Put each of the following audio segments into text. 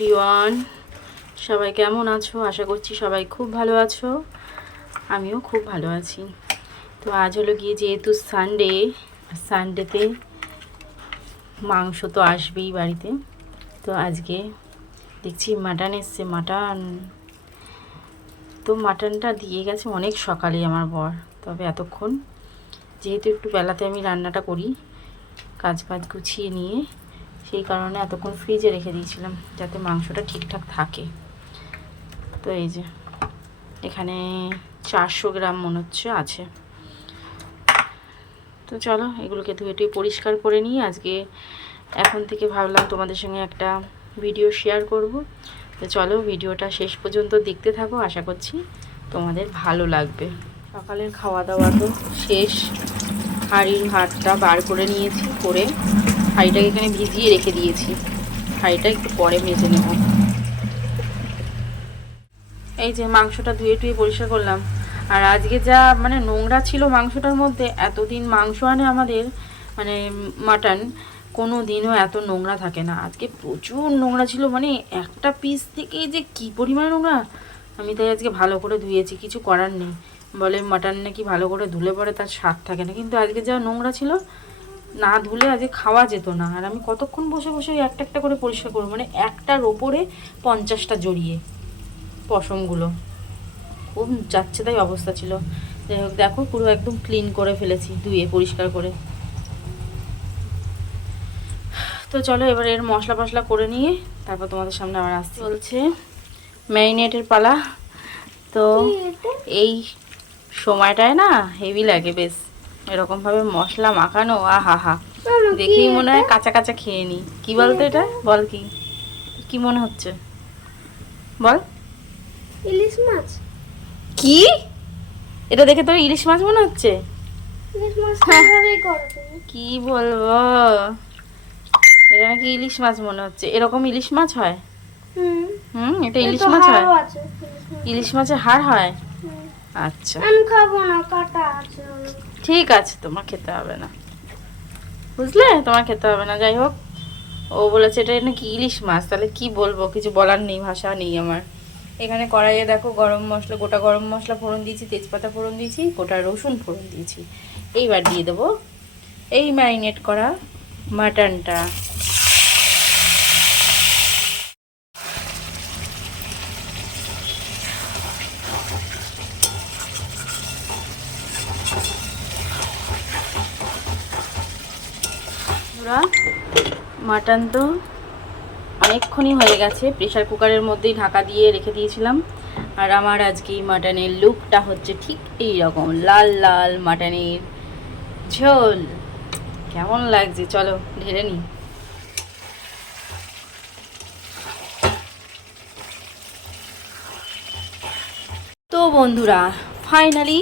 Everyone সবাই কেমন আছো? আশা করছি সবাই খুব ভালো আছো। আমিও খুব ভালো আছি। তো আজ হলো গিয়ে যেহেতু সানডে সানডেতে মাংস তো আসবেই বাড়িতে। তো আজকে দেখছি মাটন এসছে মাটন তো মাটনটা দিয়ে গেছে অনেক সকালে আমার বর। তবে এতক্ষণ যেহেতু একটু বেলাতে আমি রান্নাটা করি কাজ বাজ গুছিয়ে নিয়ে সেই কারণে এতক্ষণ ফ্রিজে রেখে দিয়েছিলাম, যাতে মাংসটা ঠিকঠাক থাকে। তো এই যে, এখানে চারশো গ্রাম মনে হচ্ছে আছে। তো চলো, এগুলোকে ধুয়ে টুয়ে পরিষ্কার করে নিই আজকে এখন থেকে ভাবলাম তোমাদের সঙ্গে একটা ভিডিও শেয়ার করব। তো চলো, ভিডিওটা শেষ পর্যন্ত দেখতে থাকো, আশা করছি তোমাদের ভালো লাগবে। সকালের খাওয়া দাওয়া তো শেষ। হাঁড়ির হাড়টা বার করে নিয়েছি, করে হাঁড়িটাকে এখানে ভিজিয়ে রেখে দিয়েছি। হাঁড়িটা একটু পরে ভেজে নেব। এই যে মাংসটা ধুয়ে টুয়ে পরিষ্কার করলাম। আর আজকে যা মানে নোংরা ছিল মাংসটার মধ্যে, এতদিন মাংস আনে আমাদের মানে মাটন কোনো দিনও এত নোংরা থাকে না। আজকে প্রচুর নোংরা ছিল মানে একটা পিস থেকে যে কি পরিমাণে নোংরা। আমি তাই আজকে ভালো করে ধুয়েছি, কিছু করার নেই। বলে মাটন নাকি ভালো করে ধুলে পরে তার স্বাদ থাকে না। কিন্তু আজকে যা নোংরা ছিল না ধুলে আজকে খাওয়া যেত না। আর আমি কতক্ষণ বসে বসে একটা একটা করে পরিষ্কার করব? মানে একটার ওপরে পঞ্চাশটা জড়িয়ে পশমগুলো। খুব যাচ্ছে তাই অবস্থা ছিল। যাই হোক দেখো পুরো একদম ক্লিন করে ফেলেছি ধুয়ে পরিষ্কার করে। তো চলো এবার এর মশলা ফসলা করে নিয়ে তারপর তোমাদের সামনে আবার আসতে চলছে ম্যারিনেটের পালা। তো এই সময়টায় না হেভি লাগে বেশ। এরকমভাবে মশলা মাখানো আহা হা দেখেই মনে হয় কাঁচা কাঁচা খেয়ে নি। কি বলতো এটা? বল কি? কি মনে হচ্ছে? বল। ইলিশ মাছ। কি? এটা দেখে তোর ইলিশ মাছ মনে হচ্ছে? তুমি? কি বলব? এটা নাকি ইলিশ মাছ মনে হচ্ছে। এরকম ইলিশ মাছ হয়? হুম। হুম এটা ইলিশ মাছ হয়? ইলিশ মাছের হাড় হয়? আচ্ছা। আমি খাব না কাটা আছে। ঠিক আছে, তোমার খেতে হবে না। বুঝলে? তোমার খেতে হবে না, যাই হোক। ও বলেছে, এটা নাকি ইলিশ মাছ, তাহলে কি বলব? কিছু বলার নেই, ভাষা নেই আমার। এখানে কড়াইয়ে দেখো, গরম মশলা, গোটা গরম মশলা ফোড়ন দিয়েছি, তেজপাতা ফোড়ন দিয়েছি, গোটা রসুন ফোড়ন দিয়েছি। এইবার দিয়ে দেবো। এই ম্যারিনেট করা মাটনটা। বন্ধুরা মাটন তো অনেকক্ষণই হয়ে গেছে। প্রেশার কুকারের মধ্যেই ঢাকা দিয়ে রেখে দিয়েছিলাম। আর আমার আজকে মাটনের লুকটা হচ্ছে ঠিক এই রকম লাল লাল মাটনের ঝোল। কেমন লাগছে? চলো, ঢেলে নিই। তো বন্ধুরা, ফাইনালি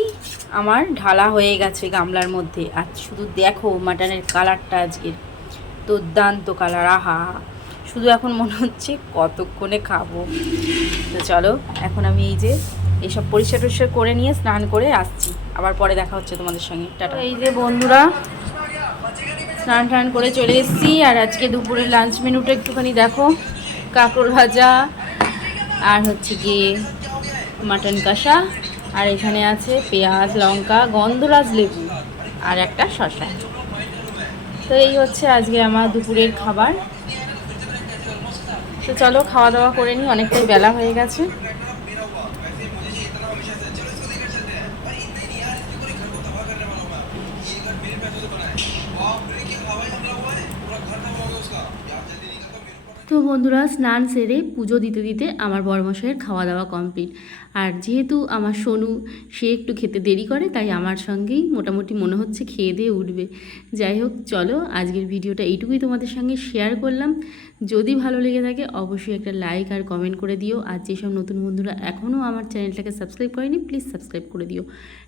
আমার ঢালা হয়ে গেছে গামলার মধ্যে। আর শুধু দেখো মাটনের কালারটা আজকের। দুর্দান্ত কালার, আহা। শুধু এখন মনে হচ্ছে কতক্ষণে খাব। তো চলো, এখন আমি এই যে এইসব পরিষ্কার টরিষ্কার করে নিয়ে স্নান করে আসছি। আবার পরে দেখা হচ্ছে তোমাদের সঙ্গে। টাটা। এই যে বন্ধুরা, স্নান টান করে চলে এসেছি। আর আজকে দুপুরে লাঞ্চ মেনুটা একটুখানি দেখো। কাঁকড় ভাজা, আর হচ্ছে গিয়ে মাটন কষা, আর এখানে আছে পেঁয়াজ, লঙ্কা, গন্ধরাজ লেবু, আর একটা শশা তো এই হচ্ছে আজকে আমার দুপুরের খাবার। তো চলো, খাওয়া দাওয়া করে নিই, অনেকটাই বেলা হয়ে গেছে। তো বন্ধুরা, স্নান সেরে পুজো দিতে দিতে আমার বড়মশাইয়ের খাওয়া দাওয়া কমপ্লিট। আর যেহেতু আমার সোনু, সে একটু খেতে দেরি করে, তাই আমার সঙ্গেই মোটামুটি মনে হচ্ছে খেয়ে দিয়ে উঠবে। যাই হোক, চলো আজকের ভিডিওটা এইটুকুই তোমাদের সঙ্গে শেয়ার করলাম। যদি ভালো লেগে থাকে, অবশ্যই একটা লাইক আর কমেন্ট করে দিও। আর যেসব নতুন বন্ধুরা এখনও আমার চ্যানেলটাকে সাবস্ক্রাইব করেনি, প্লিজ সাবস্ক্রাইব করে দিও।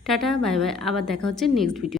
টাটা, বাই বাই, আবার দেখা হচ্ছে নেক্সট ভিডিও